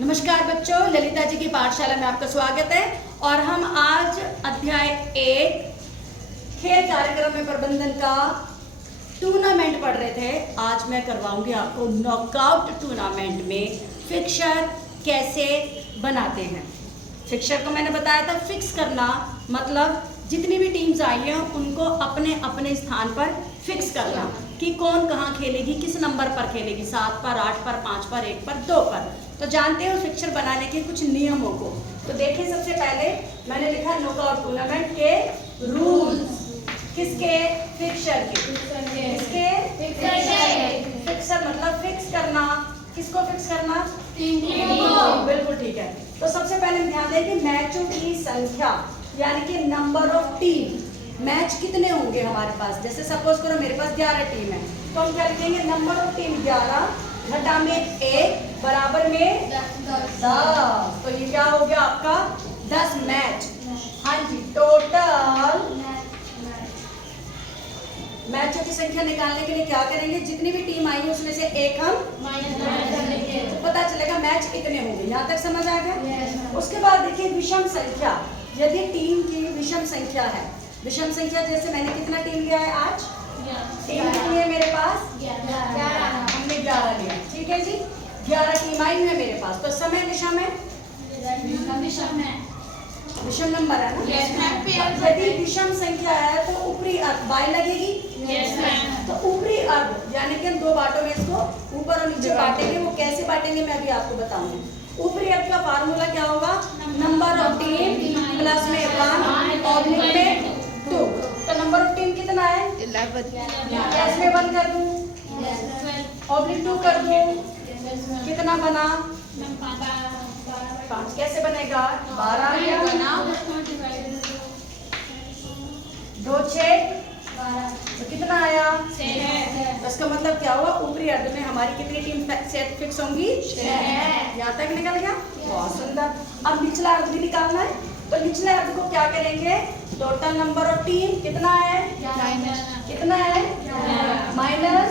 नमस्कार बच्चों, ललिता जी की पाठशाला में आपका स्वागत है। और हम आज अध्याय 1 खेल कार्यक्रम में प्रबंधन का टूर्नामेंट पढ़ रहे थे। आज मैं करवाऊंगी आपको नॉकआउट टूर्नामेंट में फिक्सर कैसे बनाते हैं। फिक्सर को मैंने बताया था, फिक्स करना मतलब जितनी भी टीम्स आई हैं उनको अपने अपने स्थान पर फिक्स करना कि कौन कहाँ खेलेगी, किस नंबर पर खेलेगी, 7 पर, 8 पर, 5 पर, 1 पर, 2 पर। तो जानते हो फिक्सर बनाने के कुछ नियमों को। तो देखिए, सबसे पहले मैंने लिखा नॉकआउट टूर्नामेंट के रूल्स। किसके? फिक्सर के। किसके? फिक्सर मतलब फिक्स करना। किसको फिक्स करना? टीम को। बिल्कुल ठीक है। तो सबसे पहले ध्यान दें कि मैचों की संख्या यानी कि नंबर ऑफ टीम। मैच कितने होंगे हमारे पास? जैसे सपोज करो मेरे पास 11 टीम है, तो हम क्या लिखेंगे? नंबर ऑफ टीम 11 घटा में 1 बराबर में 10। तो ये क्या हो गया आपका? 10 मैच। हाँ जी, टोटल मैचों की संख्या निकालने के लिए क्या करेंगे? जितनी भी टीम आई है उसमें से एक हम माइनस कर देंगे, तो पता चलेगा मैच कितने होंगे। यहाँ तक समझ आ गया? उसके बाद देखिए विषम संख्या। यदि टीम की विषम संख्या है, विषम संख्या जैसे मैंने कितना टीम लिया है आज? टीम कितनी है मेरे पास? 11। हमने 11 लिया, ठीक है जी। 11 टीम आई है मेरे पास। तो समय विषम है, विषम नंबर है ना। यदि विषम संख्या है तो ऊपरी अर्ध बाय लगेगी। तो ऊपरी अर्ध यानी कि हम 2 बांटों में इसको ऊपर और नीचे बांटेंगे। वो कैसे बांटेंगे मैं अभी आपको बताऊंगी। ऊपरी अर्ध का फार्मूला क्या होगा? नंबर ऑफ टीम प्लस में 1 ऑब्लिक में 2। तो नंबर ऑफ टीम कितना है? 11। प्लस में 1 कर दूं, ऑब्लिक 2 कर दूं, कितना बना? 5। कैसे बनेगा? 12 बना 2 6 तो कितना आया? 6। तो इसका मतलब क्या हुआ? ऊपरी अर्ध में हमारी कितनी टीम सेट फिक्स होंगी? 6। यहाँ तक निकल गया, बहुत सुंदर। अब निचला अर्ध भी निकालना है। तो निचले अर्ध को क्या करेंगे? टोटल नंबर ऑफ टीम कितना है? कितना है? -1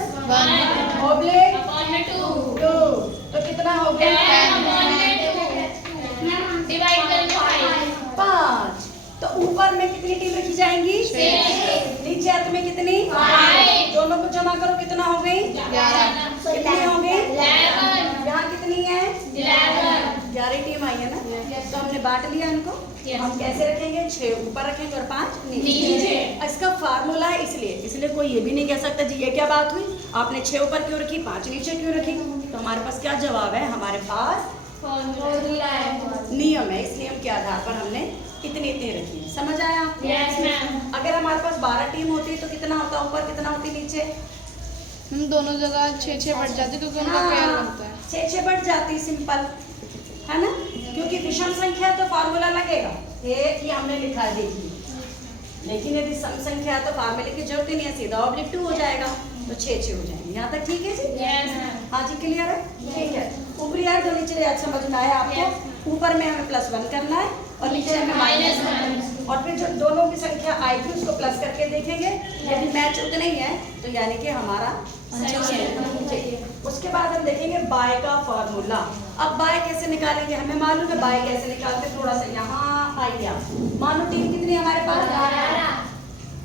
ऑब्लिक 2। तो कितना हो गया? 5। तो ऊपर में कितनी टीम रखी जाएंगी? 6। नीचे अर्ध में कितनी? 5। दोनों को जमा करो, कितना हो गई? 11। कितनी हो गई? 11। यहाँ कितनी है? 11 टीम आई है ना। तो हमने बांट लिया इनको। हम कैसे रखेंगे? 6 ऊपर रखेंगे और 5 नीचे। इसका फार्मूला है, इसलिए कोई ये भी नहीं कह सकता जी ये क्या बात हुई, आपने 6 ऊपर क्यों रखी, 5 नीचे क्यों रखी। तो हमारे पास क्या जवाब है? हमारे पास नियम है। इस नियम के आधार पर हमने इतनी रखी है। समझ आया? Yes ma'am. अगर हमारे पास 12 टीम होती तो कितना होता ऊपर, कितना होती नीचे? हम दोनों जगह 6-6 बढ़ जाते क्योंकि उनका पेयर बनता है। 6-6 बढ़ जाती, सिंपल है ना। क्योंकि विषम संख्या तो फार्मूला लगेगा, ये हमने लिखा है देखिए। लेकिन यदि सम संख्या है तो फार्मूले की जरूरत ही नहीं है, सीधा ऑब्लिक 2 हो जाएगा। तो 6-6 हो जाएंगे। यहाँ तक ठीक है जी? हाँ जी, क्लियर है? ठीक है। ऊपरी अर्ध और निचले अर्ध समझ में आया आपको? ऊपर में हमें +1 करना है और नीचे हमें -1। और फिर जो दोनों की संख्या आएगी उसको प्लस करके देखेंगे। यदि मैच उतना ही है तो यानी कि हमारा चाहिए। उसके बाद हम देखेंगे बाय का फॉर्मूला। अब बाय कैसे निकालेंगे? हमें मालूम है बाय कैसे निकालते। थोड़ा सा यहाँ आइए। मानो टीम कितनी हमारे पास? 11।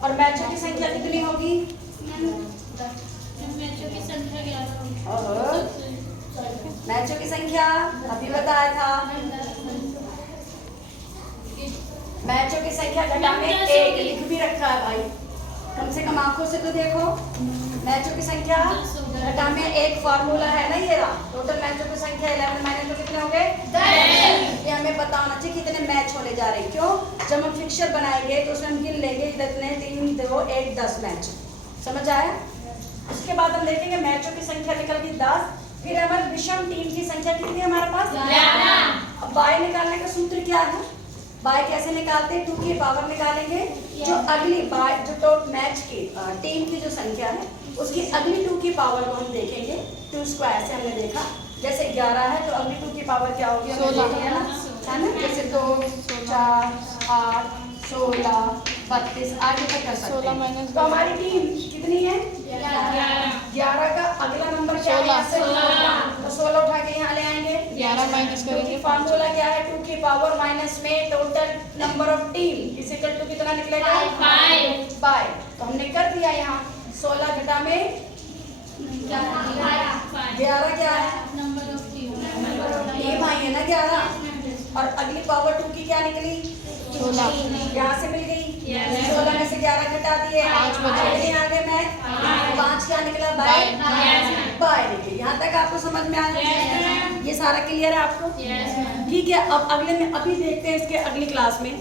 और मैचों की संख्या कितनी होगी? मैचों की संख्या अभी बताया था। मैचों की संख्या घटा में 1 लिख भी रखा है भाई, कम से कम आंखों से तो देखो। मैचों की संख्या घटा में 1 फार्मूला है ना, ये रहा। टोटल मैचों की संख्या 11 माइनस तो कितने हो गए? 10। ये हमें बताना चाहिए कितने मैच होने जा रहे हैं। क्यों? जब हम फिक्सर बनाएंगे तो उसमें हम गिन लेंगे इतने 3 2 1 10 मैच। समझ आया? उसके बाद हम देखेंगे मैचों की संख्या निकल गई 10। फिर हमारे विषम टीम की संख्या कितनी है हमारे पास? 11। अब बाय निकालने का सूत्र क्या है? बाय कैसे निकालते हैं? 2 की पावर निकालेंगे। जो अगली बाय जो मैच की टीम की जो संख्या है उसकी अगली 2 की पावर को हम देखेंगे। 2 स्क्वायर से हमने देखा, जैसे 11 है तो अगली 2 की पावर क्या होगी? 16 है ना। जैसे 2 4 8 16 32 आगे तक कर सकते हैं। तो हमारी टीम कितनी है? 11 का अगला नंबर क्या है? 16। तो 16 उठा के यहाँ ले आएंगे। 11 माइनस करेंगे फार्मूला क्या है? 2 की पावर माइनस में total number of team is equal to कितना निकलेगा? 5। तो हमने कर दिया यहाँ 16 घटा में 11 क्या है? टीम आई है ना 11। और अगली पावर 2 की क्या निकली? 16 यहाँ से मिल गई। 16 में से 11 घटा दिए 5 बचे। आगे मैं 5 क्या निकला? बाय निकली। यहाँ तक आपको समझ में आया? ये सारा क्लियर है आपको? ठीक है। अब अगले में अभी देखते हैं इसके अगली क्लास में